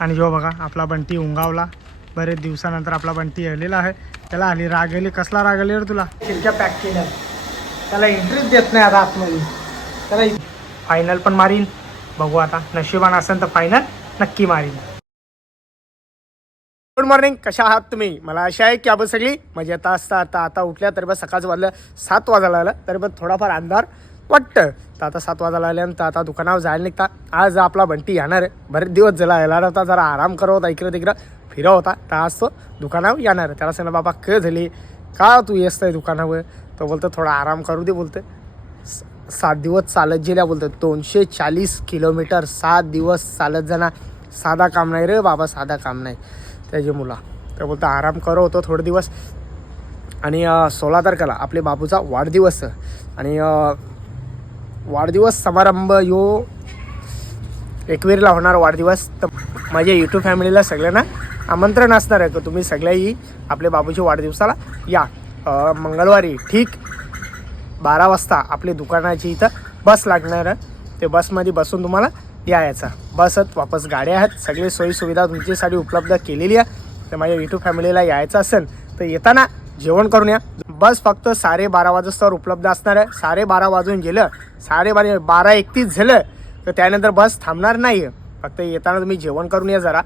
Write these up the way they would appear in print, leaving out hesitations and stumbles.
आणि जो बघा आपला बंटी उंगावला, बरेच दिवसानंतर आपला बंटी आलेला आहे. त्याला आली राग आली. कसला राग आली रे तुला? खिडक्या पॅक केल्या, त्याला इंटरेस्ट देत नाही आता आतमध्ये. त्याला फायनल पण मारीन, बघू आता नशिबान असेल तर फायनल नक्की मारीन. गुड मॉर्निंग, कशा आहात तुम्ही? मला आशा आहे की आपण सगळी मजेत असता. आता उठल्या तरी बस सकाळचं वाजलं 7 वाजायला आलं, तरी पण थोडाफार अंधार वाटतं. तर आता 7 वाजायला आल्यानंतर आता दुकानावर जायला निघता. आज आपला बंटी येणार आहे. बरेच दिवस झाला यायला होता, जरा आराम करत होता, इकडं तिकडं फिरव होता. तर आज तो दुकानावर येणार आहे. त्याला सांगा बाबा क झाली का तू येस आहे दुकानावर? तो बोलतो थोडा आराम करू दे. बोलतं 7 दिवस चालत गेल्या, बोलतं 240 किलोमीटर 7 दिवस चालत जाणार. साधा काम नाही रे बाबा, साधा काम नाही. त्याची मुला तर बोलतं आराम करत होतो थोडे दिवस. आणि 16 तारखेला आपले बाबूचा वाढदिवस. आणि वाढदिवस समारंभ यो एकविरीला होणार वाढदिवस. तर माझ्या यूट्यूब फॅमिलीला सगळ्यांना आमंत्रण असणार आहे की तुम्ही सगळ्याही आपल्या बाबूच्या वाढदिवसाला या. मंगळवारी ठीक 12 वाजता आपल्या दुकानाची इथं बस लागणार आहे. ते बसमध्ये बसून तुम्हाला यायचं. बसत वापस गाड्या आहेत, सगळे सोयीसुविधा तुमच्यासाठी उपलब्ध केलेली आहे. तर माझ्या यूट्यूब फॅमिलीला यायचं असेल तर येताना जेवण करून या. बस फक्त 12:30 वाजतावर उपलब्ध असणार आहे. 12:30 वाजून गेलं, 12:31 झालं तर त्यानंतर बस थांबणार नाही आहे. फक्त येताना तुम्ही जेवण करून या, जरा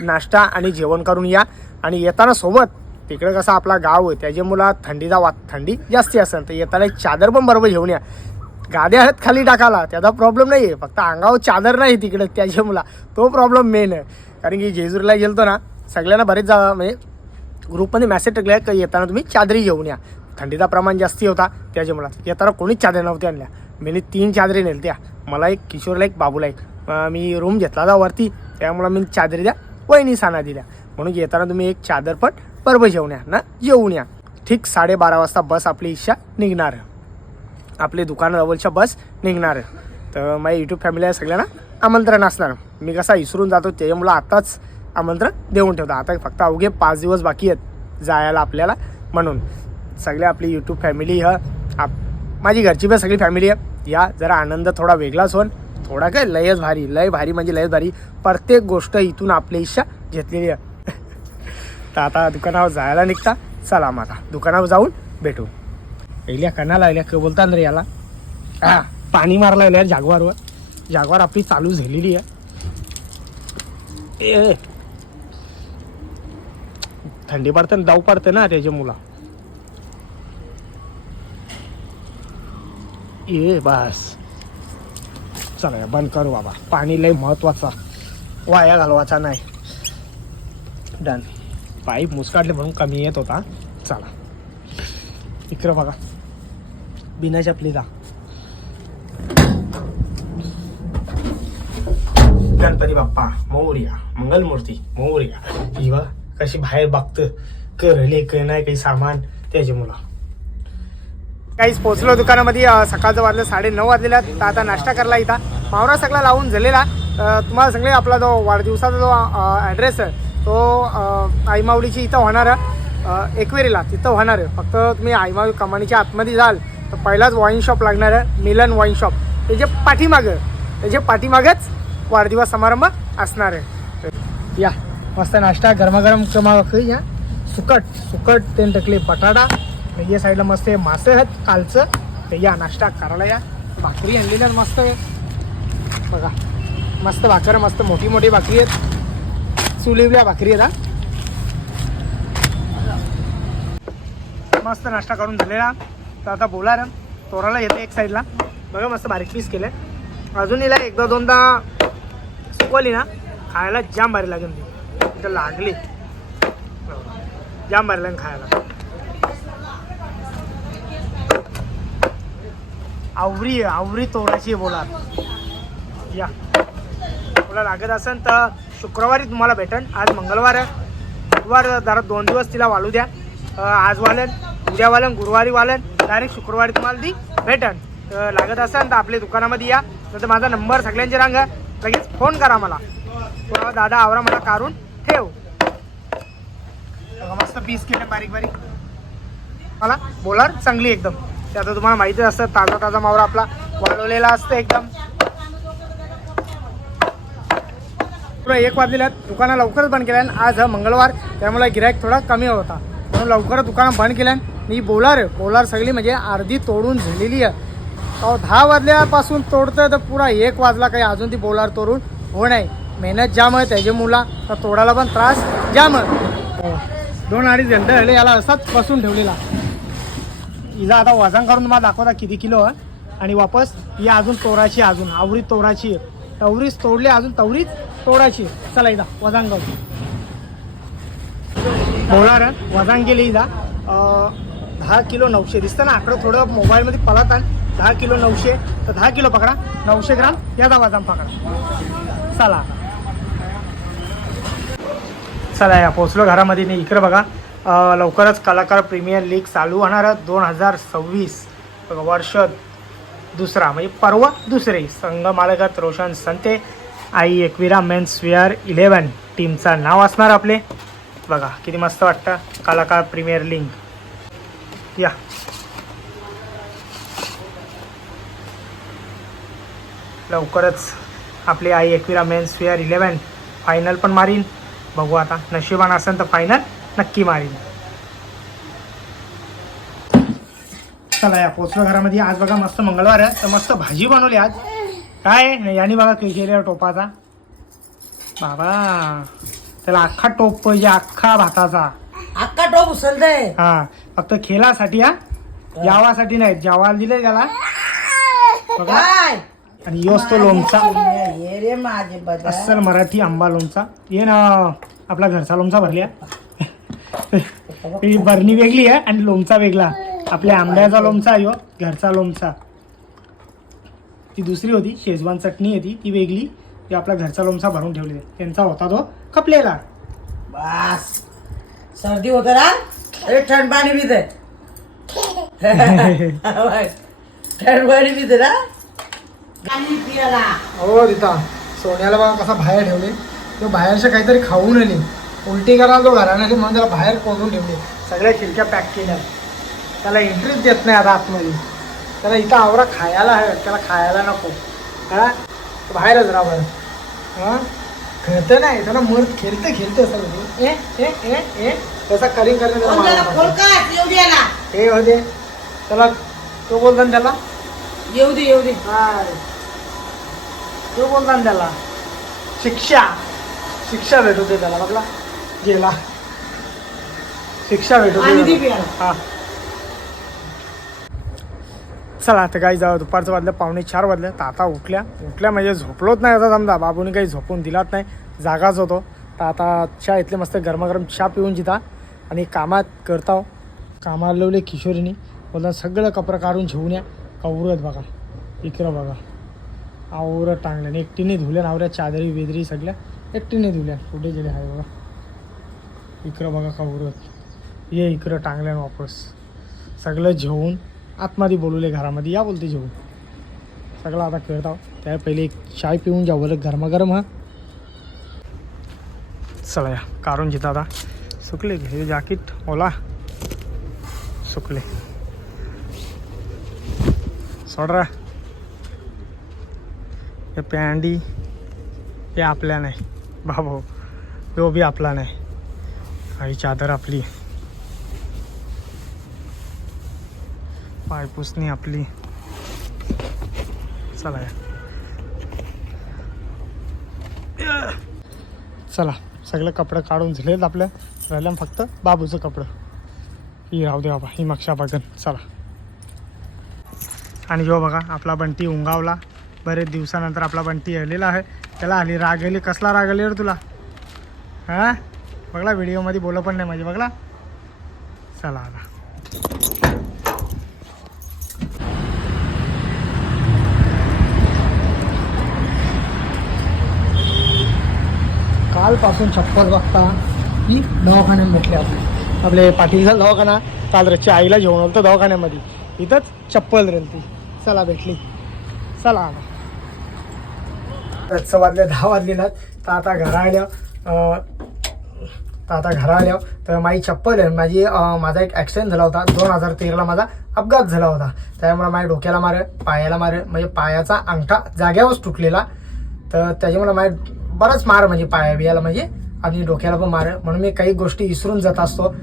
नाश्ता आणि जेवण करून या. आणि येताना सोबत तिकडे कसं आपला गाव आहे त्याच्यामुळं थंडी जास्ती असेल तर येताना एक चादर पण बरोबर घेऊन या. गाद्या आहेत खाली टाकायला, त्याचा प्रॉब्लेम नाही आहे, फक्त अंगावर चादर नाही तिकडे त्याच्यामुळं तो प्रॉब्लेम मेन आहे. कारण की जेजुरीला गेलतो ना, सगळ्यांना बरेच म्हणजे ग्रुपमध्ये मेसेज टाकले आहे की येताना तुम्ही चादरी घेऊन या. थंडीचा प्रमाण जास्ती होता त्याच्यामुळं येताना कोणीच चादरी नव्हती आणल्या. मी 3 चादरी नेल त्या, मला एक, किशोरला एक, बाबूला एक. मी रूम घेतला जा वरती, त्यामुळं मी चादरी द्या वहिनी साना दिल्या. म्हणून येताना तुम्ही एक चादर पण बरोबर घेऊन या ना, जेवून या. ठीक 12:30 वाजता बस आपली इच्छा निघणार, आपले दुकानाजवळच्या बस निघणार. तर माझ्या यूट्यूब फॅमिलीला सगळ्यांना आमंत्रण असणार. मी कसा विसरून जातो त्याच्यामुळं आताच आमंत्रण देऊन ठेवतो. आता फक्त अवघे 5 दिवस बाकी आहेत जायला आपल्याला. म्हणून सगळे आपली यूट्यूब फॅमिली माझी घरची पण सगळी फॅमिली आहे. या जरा आनंद थोडा वेगळाच होऊन, थोडा काय लयच भारी, लय भारी म्हणजे लयच भारी. प्रत्येक गोष्ट इथून आपली इच्छा घेतलेली आहे. तर आता दुकानावर जायला निघता. चला मग आता दुकानावर जाऊन भेटू. पहिल्या कणाला लागल्या का बोलतात रे याला, पाणी मारायला लागल्या जागवारवर. जागवार आपली चालू झालेली आहे. थंडी पडते दाऊ पडते ना त्याच्या मुला. बस चला बंद करू बाबा. पाणी लय महत्वाचा, वाया घालवायचा नाही. डन. पाईप मुसकाडले म्हणून कमी येत होता. चला इकडं बघा, बिना चपलीचा गणपती बाप्पा मोरया, मंगलमूर्ती मोरया. ही बघ कशी बाहेर बघतं, करले क नाही काही सामान त्याच्या मुला. काहीच पोचलो दुकानामध्ये. सकाळचं वाजलं 9:30 वाजलेला. तर आता नाश्ता करायला इथं मावरा सगळा लावून झालेला. तुम्हाला सगळे आपला जो वाढदिवसाचा जो ॲड्रेस आहे तो आईमावडीची इथं होणार आहे, एकवेरीला तिथं होणार आहे. फक्त तुम्ही आईमावडी कमानीच्या आतमध्ये जाल तर पहिलाच वाईन शॉप लागणार आहे, मिलन वाईन शॉप. त्याच्या पाठीमागच वाढदिवस समारंभ असणार आहे. या मस्त नाश्ता गरमागरम या. सुकट ते टाकले बटाटा. या साईडला मस्त मासे आहेत कालचं. तर या नाश्ता करायला या. भाकरी आणलेल्या मस्त बघा, मस्त भाकर, मस्त मोठी मोठी भाकरी आहेत, चुलीवल्या भाकरी आहेत. मस्त नाश्ता करून झालेला. तर आता बोला रे तोराला येते एक साईडला बघा, मस्त बारीक पीस केले. अजून हिला 1-2दा सुकवली ना खायला जाम भारी लागेल. तिथं लागली जाम भारी लागेल खायला. आवरी तोडायची बोला. या तुला लागत असेल तर शुक्रवारी तुम्हाला भेटेल. आज मंगळवार आहे, बुधवार जरा 2 दिवस तिला वाळू द्या. आज वालन, उद्या वालन, गुरुवारी वालन, डायरेक्ट शुक्रवारी तुम्हाला ती भेटेल. लागत असेल तर आपल्या दुकानामध्ये या. तर माझा नंबर सगळ्यांचे रांग लगेच फोन करा मला. दादा आवरा मला काढून ठेव. मस्त पीस केले बारीक बारीक. मला बोलार चांगली एकदम. ते आता तुम्हाला माहिती असतं ताजा मावरा आपला वाळवलेला असतं एकदम. पुरा 1 वाजलेल्या दुकानं लवकरच बंद केल्या. आज मंगळवार त्यामुळे गिराईक थोडा कमी होता म्हणून लवकरच दुकानं बंद केल्या. मी बोलार सगळी म्हणजे अर्धी तोडून झालेली आहे. 10 वाजल्यापासून तोडतं तर पुरा 1 वाजला काही अजून ती बोलार तोडून हो नाही. मेहनत जाम आहे त्याच्या मुला तर तोडायला पण त्रास जाम आहे. 2-2.5 घंटे झाले याला असाच बसून ठेवलेला. हिचा आता वजन करून तुम्हाला दाखवता किती किलो आहे. आणि वापस ही अजून तोडायची, अजून आवरी तोडायची आहे. तवरीच तोडली अजून तवरीच तोडायची. चला इथं वजन करू. बोलार वजन केली इथं 10 किलो 900 दिसतं ना आकडं थोडं मोबाईलमध्ये पळत आहे. 10 किलो 900 तर 10 किलो पकडा 900 ग्राम याचा वजन पकडा. चला चला या पोचलो घरामध्ये. नाही इकडे बघा लवकरच कलाकार प्रीमियर लीग चालू होणार 2026 वर्ष दुसरा म्हणजे परवा दुसरे. संघ मालकात रोशन संते, आई एकविरा मेन्स वेअर 11 टीमचं नाव असणार आपले. बघा किती मस्त वाटतं कलाकार प्रीमियर लीग. या लवकरच आपली आई एकविरा मेन्स वेअर 11 फायनल पण मारीन. बघू आता नशिबान असेल तर फायनल नक्की मारीन. चला या पोचलो घरामध्ये. आज बघा मस्त मंगळवार आहे तर मस्त भाजी बनवली आज. काय यांनी बघा केलेला टोपाचा बाबा त्याला अख्खा टोप पाहिजे, अख्खा भाताचा अख्खा टोप उचलतंय. हा फक्त खेळासाठी हा जेवासाठी नाही. जेवायला दिले त्याला बघा. आणि योच तो लोणचा ये रे माझे बदा. अस्सल मराठी आंबा लोणचा. ये ना आपला घरचा लोणचा भरल्या. ही बरणी वेगळी आहे आणि लोणचा वेगळा. आपल्या आंब्याचा लोणचा आहे घरचा लोणचा. ती दुसरी होती शेजवान चटणी होती ती वेगळी. ती आपला घरचा लोणचा भरून ठेवले त्यांचा होता तो खपलेला. बस सर्दी होत ना. अरे थंड पाणी पिते. थंड पाणी पिते ना. पाणी पियाला हो तिथं सोन्याला बघा कसा बाहेर ठेवले. तो बाहेरचं काहीतरी खाऊन आली उलटी करायला तो घराने म्हणून त्याला बाहेर कोंडून ठेवले. सगळ्या खिडक्या पॅक केल्या. त्याला एंट्रीच देत नाही आता आतमध्ये. त्याला इथं आवरा खायला आहे त्याला खायला नको हा बाहेरच राहा. हां खेळतं नाही त्याला मर्द खेळतं असं ए ए ए ए त्याचा करीन करीन हे होते त्याला. तो बोलता ना त्याला येऊ दे हाय तो बोलता ना त्याला शिक्षा भेटू दे त्याला. बघला गेला शिक्षा भेटू दे. हा चला आता काही जाऊ. दुपारचं वाजलं 3:45 वाजलं तर आता उठल्या म्हणजे झोपलोच नाही आता समजा. बाबूने काही झोपून दिलाच नाही जागाच होतो. तर आता चहा इथले मस्त गरमागरम चहा पिऊन जिता आणि कामात करता. कामाला लावले किशोरीने बोलता सगळं कपडं काढून घेऊन या. आवरत बघा इकडं बघा आवरत टांगल्याने एकटीने धुल्या. आवऱ्या चादरी वेदरी सगळ्या एकटीने धुल्या. कुठे गेले आहे बघा इकडं बघा कवरत ये इकडं टांगल्या वापस सगळं जेवून आतमध्ये बोलवले घरामध्ये या बोलते जेवून सगळं आता करत आहो. त्या पहिले एक चाय पिऊन जाऊ बोलत गरमागरम. हा चला या काढून जिथं आता सुकले हे जॅकेट ओला सुकले सोडरा. हे पॅन्डी हे आपल्या नाही बाबो तो बी आपला नाही. ही चादर आपली पायपुसणी आपली. चला या चला सगळं कपडे काढून झालेत आपल्या. राहिलं फक्त बाबूचं कपडं. ही राहू दे बाबा ही मक्षा बघन. चला आणि जो बघा आपला बंटी उंगावला. बरेच दिवसानंतर आपला बंटी आलेला आहे. त्याला आली राग आली. कसला राग आली रे तुला हां बघला व्हिडिओमध्ये बोला पण नाही माझी बघला. चला आता कालपासून चप्पल बघता ही दवाखान्यात भेटली आपले पाटीलचा दवाखाना. काल रच्ची आईला घेऊन होतं दवाखान्यामध्ये. इथंच चप्पल राहिली ती. चला भेटली. चला आता वाजले 10 वाजलेलात. तर आता घरा आल्या तर माझी चप्पल आहे माझा एक ॲक्सिडेंट झाला होता 2013ला. माझा अपघात झाला होता त्यामुळे माझ्या डोक्याला मारे पायाला मारे म्हणजे पायाचा अंगठा जाग्यावरच तुटलेला. तर त्याच्यामुळे माझ्या बरंच मार म्हणजे पाया बियाला म्हणजे आणि डोक्याला पण मार, म्हणून मी काही गोष्टी विसरून जात असतो.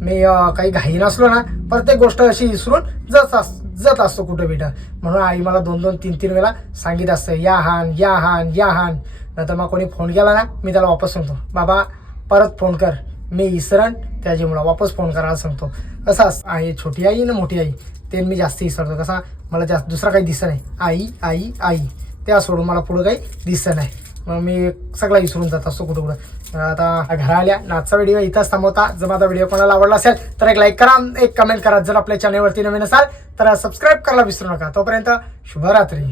मी काही घाई नसलो ना प्रत्येक गोष्ट अशी विसरून जात असतो कुठं बिठं. म्हणून आई मला 2-2, 3-3 वेळा सांगित असतं या हान या हान या हान. नंतर मग कोणी फोन केला ना मी त्याला वापस सांगतो बाबा परत फोन कर, मी इसरण त्याच्यामुळं वापस फोन करायला सांगतो. असं आहे छोटी आई ना मोठी आई ते मी जास्त विसरतो. कसा मला जास्त दुसरा काही दिसत नाही, आई आई आई त्या सोडून मला पुढं काही दिसत नाही. मग मी सगळं विसरून जात असतो कुठं कुठं. आता घरा आल्या आजचा व्हिडिओ इथंच थांबवता. जर माझा व्हिडिओ कोणाला आवडला असेल तर एक लाईक करा, एक कमेंट करा. जर आपल्या चॅनलवरती नवीन असाल तर सबस्क्राईब करायला विसरू नका. तोपर्यंत शुभरात्री.